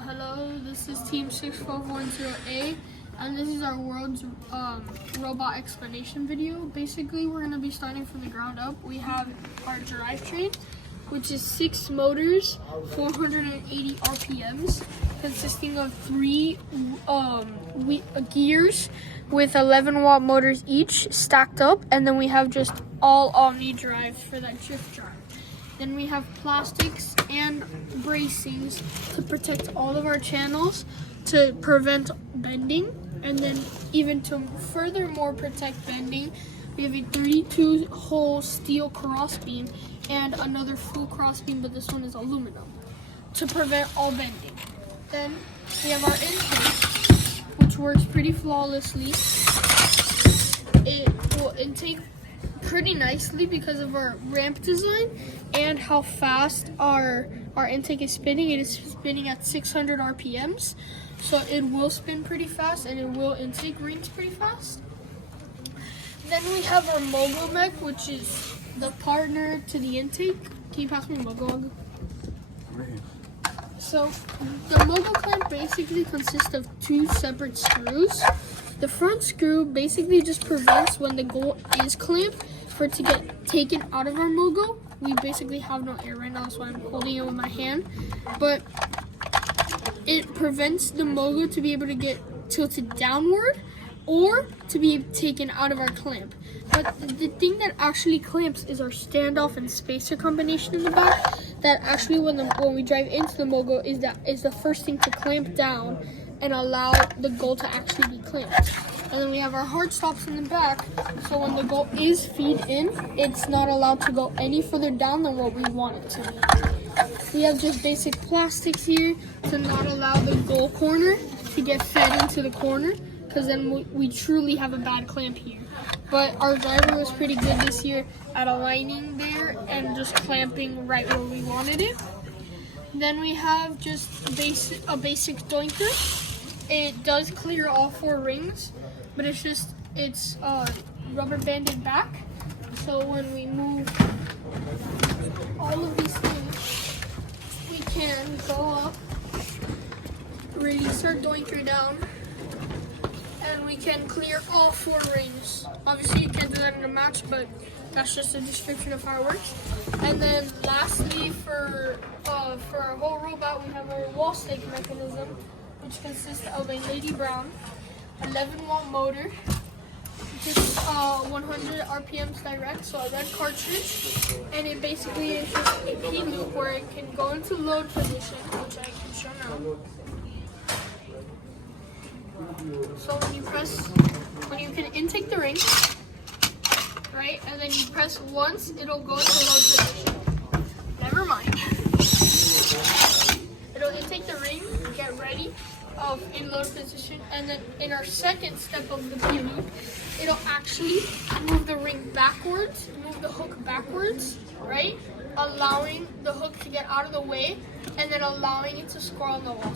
Hello, this is Team 6410A, and this is our world's robot explanation video. Basically, we're going to be starting from the ground up. We have our drivetrain, which is 6 motors, 480 RPMs, consisting of 3 gears with 11-watt motors each stacked up, and then we have just all Omni drives for that drift drive. Then we have plastics and bracings to protect all of our channels to prevent bending. And then even to furthermore protect bending, we have a 32-hole steel crossbeam and another full crossbeam, but this one is aluminum, to prevent all bending. Then we have our intake, which works pretty flawlessly. It will intake pretty nicely because of our ramp design and how fast our intake is spinning. It is spinning at 600 RPMs, so it will spin pretty fast and it will intake rings pretty fast. Then we have our Mogo Mech, which is the partner to the intake. Can you pass me Mogo? So the Mogo clamp basically consists of 2 separate screws. The front screw basically just prevents when the goal is clamped for it to get taken out of our Mogo. We basically have no air right now, so I'm holding it with my hand. But it prevents the Mogo to be able to get tilted downward or to be taken out of our clamp. But the thing that actually clamps is our standoff and spacer combination in the back. That actually, when we drive into the Mogo, is the first thing to clamp down and allow the goal to actually be clamped. And then we have our hard stops in the back, so when the goal is feed in, it's not allowed to go any further down than what we want it to be. We have just basic plastics here to not allow the goal corner to get fed into the corner, because then we truly have a bad clamp here. But our driver was pretty good this year at aligning there and just clamping right where we wanted it. Then we have just a basic doinker. It does clear all 4 rings, but it's rubber banded back. So when we move all of these things, we can go up, release our doinker down, and we can clear all 4 rings. Obviously you can't do that in a match, but that's just a description of how it works. And then lastly, for our whole robot, we have our wall stake mechanism, which consists of a Lady Brown 11-watt motor, just 100 RPMs direct, so a red cartridge, and it basically is just a P loop where it can go into load position, which I can show now. So when you can intake the ring, right, and then you press once, it'll go into load position. Never mind. It'll intake the ring, get ready in load position, and then in our second step of the P loop, it'll actually move the ring backwards, move the hook backwards, right, allowing the hook to get out of the way, and then allowing it to score on the wall.